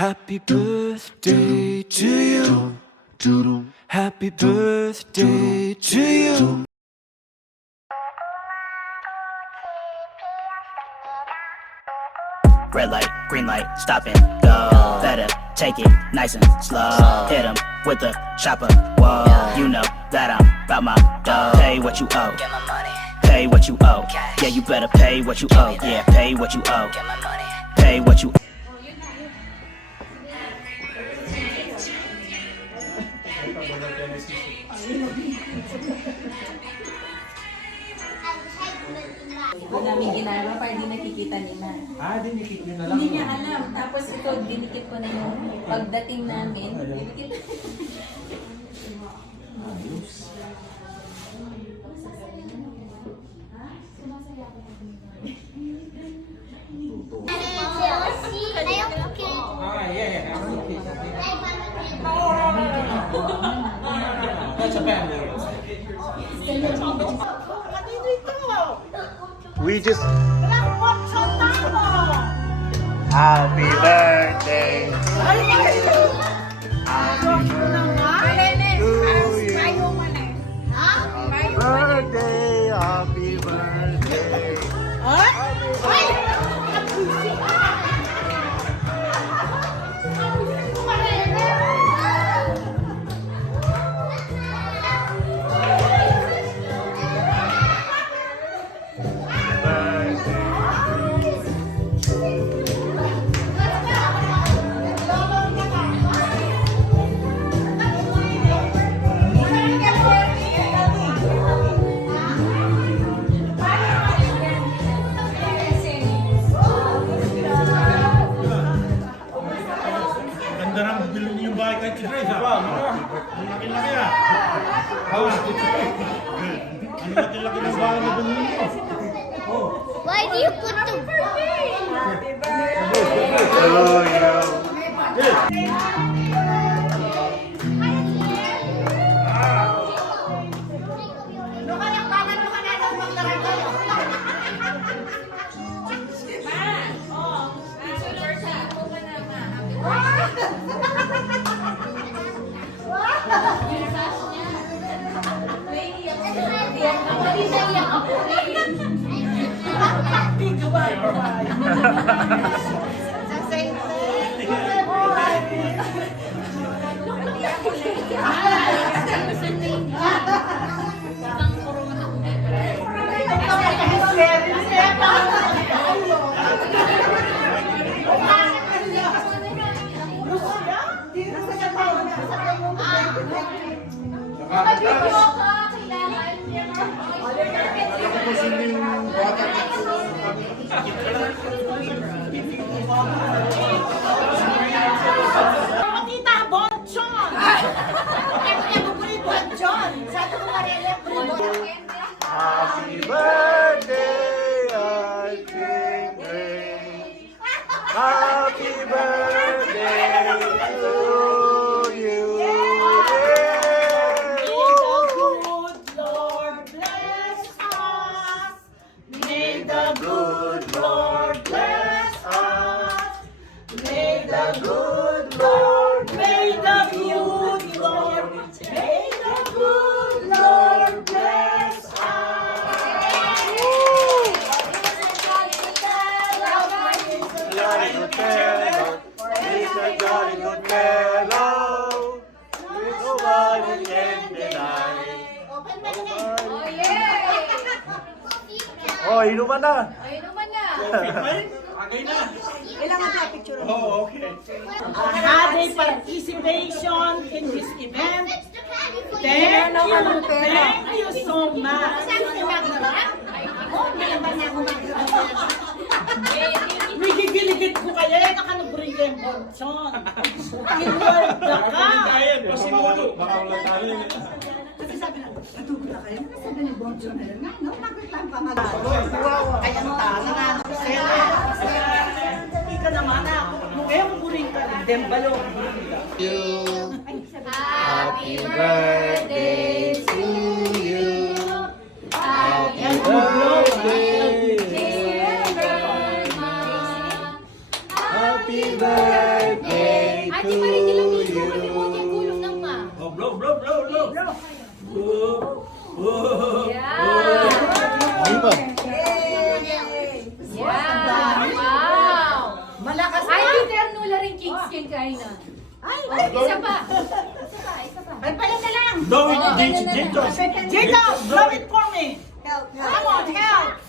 Happy birthday to you. Happy birthday to you. Red light, green light, stop and go. Better take it nice and slow. Hit 'em with the chopper. Whoa, you know that I'm about my dough. Pay what you owe. Get my money. Pay what you owe. Yeah, you better pay what you owe. Yeah, pay what you owe. Get my money. Pay what you owe. Madaming ginagawa para di nakikita nila. Dinikit nyo na lang. Hindi niya alam. Tapos ito, dinikit ko na yung pagdating namin. Dinikit. Yeah. That's a family. We just Happy birthday Happy birthday. Ganda na bilhin niyo yung bahay kahit si Grace, ha? Ang laki-laki, ha? Ang laki-laki ng bahay na bilhin niyo. Why do you put the Oh, yeah. Kita Bonchon! Bonchon! Sabi ko Mariela, Happy birthday, I think Grace. Happy birthday to you. May the good Lord bless us. May the good Lord, may the good Lord, may the good Lord bless Jolly good fellow, he's a jolly good fellow. Nobody can deny. Oh, inuman na. had a participation in this event. Thank you so much. Nagigiligit ko kayo, nakanubring ko yung Bonchon. Iwalda ka. Baka wala tayo. Kasi sabi na, natugo na kayo. Sabi ni Bonchon na yun, no, nagkaklang pa nga. Kaya mo tala nga. Hindi ka naman ako. Kaya mo buring ka. Dembalo. Happy birthday to you. Happy birthday, dear Grandma. Happy birthday Ano ba? Wow! Malakas Ay, na. Peter Nula rin Kings King kain na. Ay, Isa pa. ay, pala na lang. Blow it, Jito. Jito, blow it for me. Come on, help.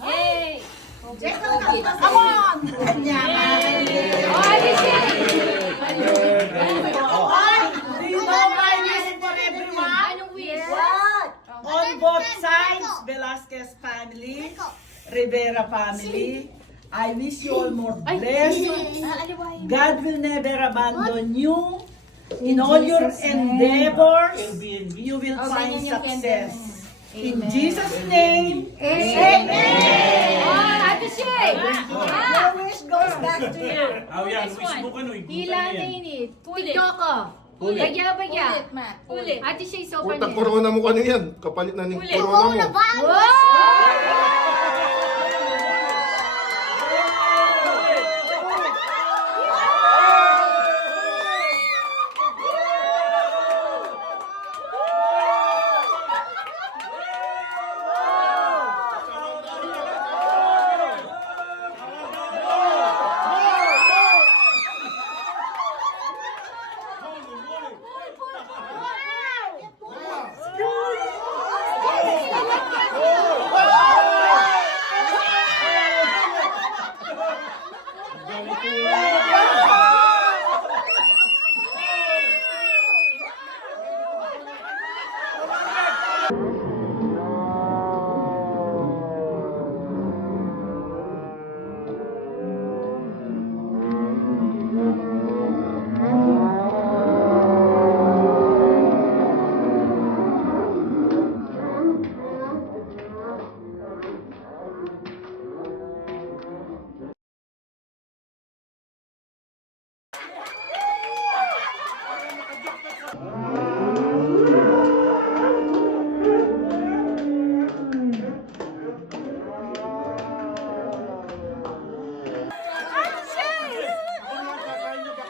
Yay! Jito, come on. Ganyan. Oh, Alicia! Ay, do you know my wish for everyone? Anong wish? On both sides, Velasquez family, Rivera family, I wish you all more blessings. God will never abandon you. In all your endeavors, you will find success. In Jesus' name, amen. Oh, Ate Shay! Ah! Your wish goes back to you. Oh, yan. Wish mo ka no. Hila na init. Tikoko. Bagya. Ulit. Ate Shay, so far Putang corona mo ano yan? Kapalit na ng corona mo. Wow!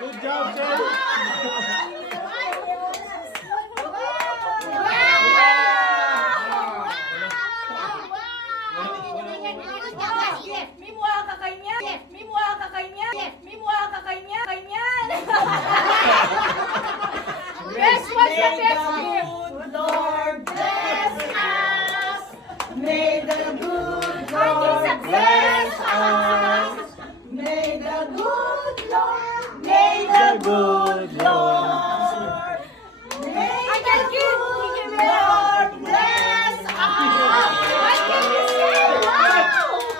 Good job, Jay! Yes, what's the best gift? Good Lord bless us. May the good Lord bless us. May the good Lord, may the good Lord, may the good Lord bless us. What can you say?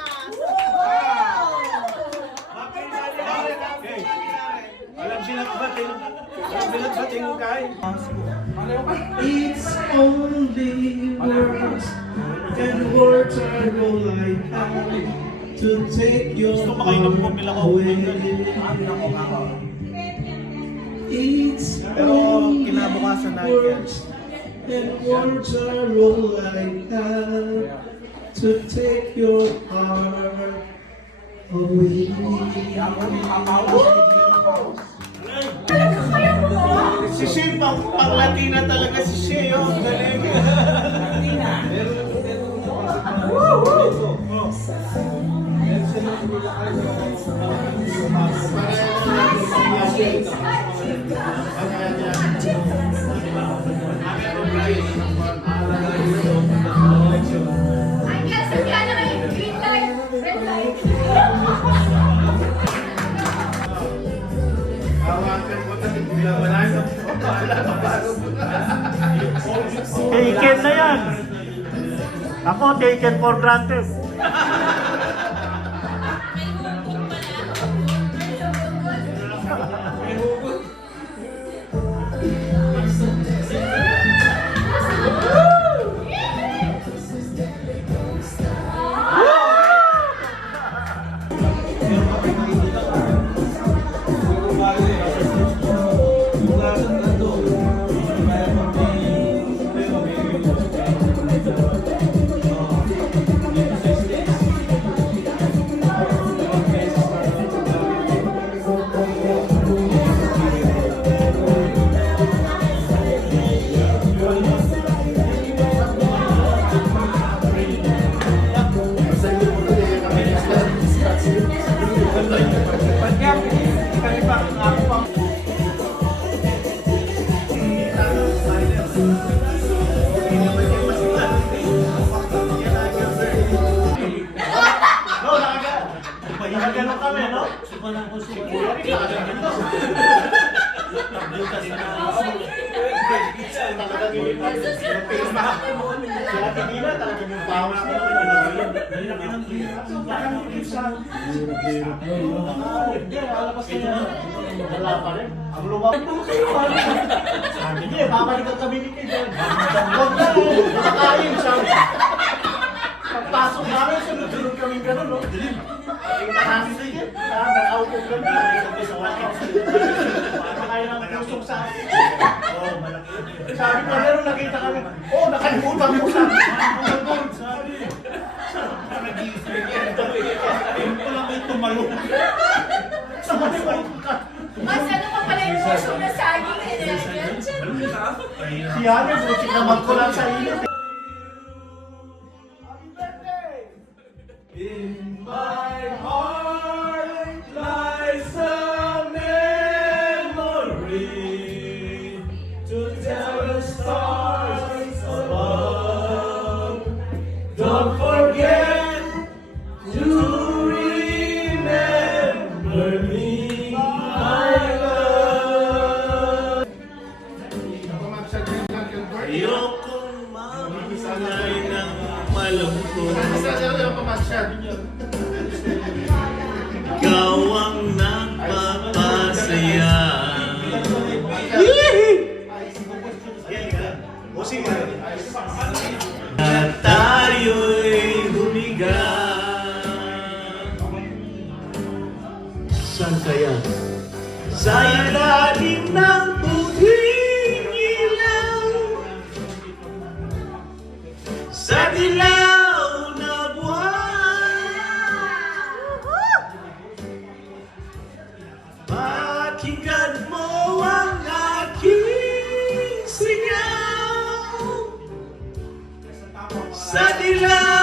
Alam binagbating. Alam binagbating mo kay. It's only words, and words are no light to take your Gusto mo kayo ng pumila ko. away. It's Pero only kinabukasan na words, and words are no light to take your heart away. Si Shay, pang Latina talaga si Shay. Oh, galing. Taken na yan. Ako, taken for granted. Talagang yung si Ate Dina, talagang yung pawis niya. Wala pa rin. Ang lumang. Sabi niya, babalikan kami ni Kid. Huwag na, nakakain siya. Pagpasok namin, sunod-sunod kami gano'n, no? Kita namin si Kid. Nag-out of kami. Kaya ng pusok sa akin. Sabi ko, meron nakita kami. Oh, nakalimutan mo sa akin. Sabi. Ayun ko lang may tumalo. Sabi ko, Mas ano pa pala yung puso na saging eh. si Hane, butik naman ko lang sa inyo. In my heart lies a memory to tell the stars above. Don't forget to remember me, my love. Ayokong mamulay ng malungkot. Ikaw ang nagpapasaya. At tayo'y humiga. Saan kaya? Sa ilalim ng puting ilaw, sa dilaw na buwan. Pakinggan mo ang aking sigaw sa dilaw